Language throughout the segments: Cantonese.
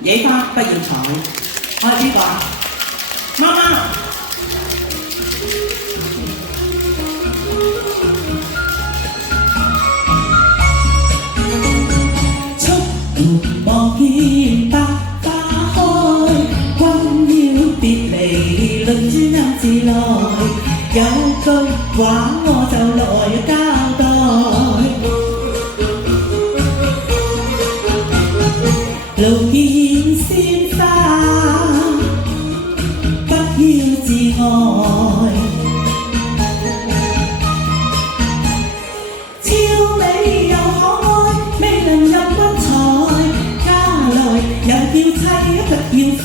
野花不要採。我係邊個啊？貓貓。出門望見百花開，君要別離，論珠啱自來。有句話我就來交代。路見鮮花，不要自愛。超美又可愛，未能入君財。家來又叫妻，不要負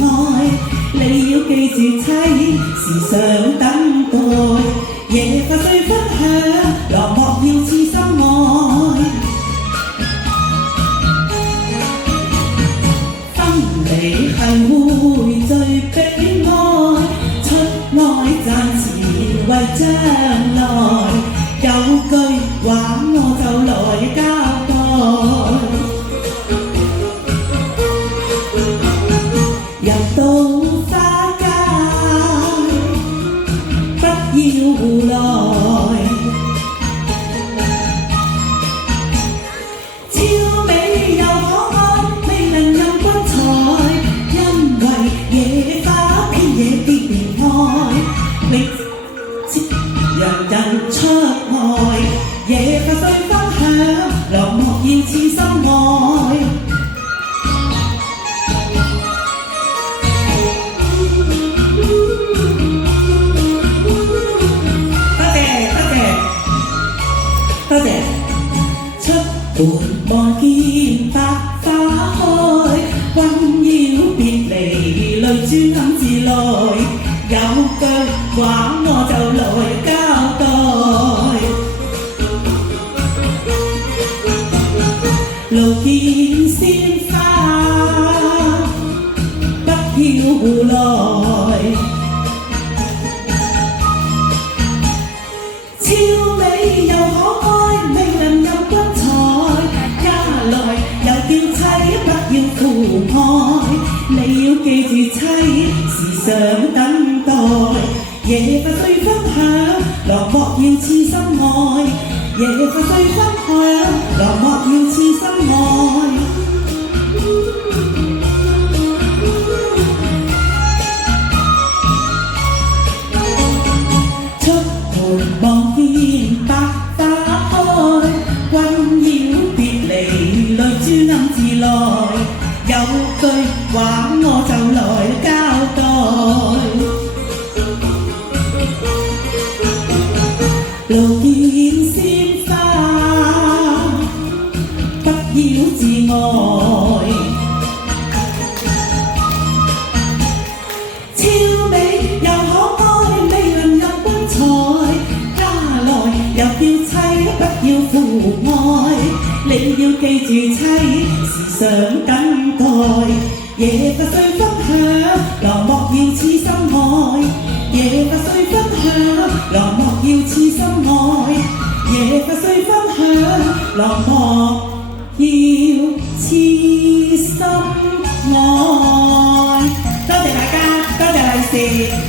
愛。你要記住妻，時常等待。夜發碎分享，羅幕要痴心愛。你係會最悲哀，出愛賺錢為將來。有句話我就來交代。入到花街，不要胡來。超美又可愛，未能任君採。因為野花偏野別離開，你讓人出外。野花碎分享，落幕要痴心愛。多謝。出門望見百花開，君要別離，淚珠暗自來。有句話我就來交代。路見鮮花，不要胡來。超美又可愛，未能任君採。家來又叫妻，不要負愛。你要記住妻，時常等待。夜發碎分享，羅幕要痴心愛。夜發碎分享，羅幕要痴心愛。出門望見百花開，君要別離，淚珠暗自來。有句話我就來交代。路見鮮花，不要自愛。超美又可愛，未能任君採。家來又叫妻，不要負愛。你要記住妻，時常等待。夜發碎分享，羅幕要痴心愛。夜發碎分享，羅幕要痴心愛。夜發碎分享，羅幕要痴心愛。多謝大家，多謝利是。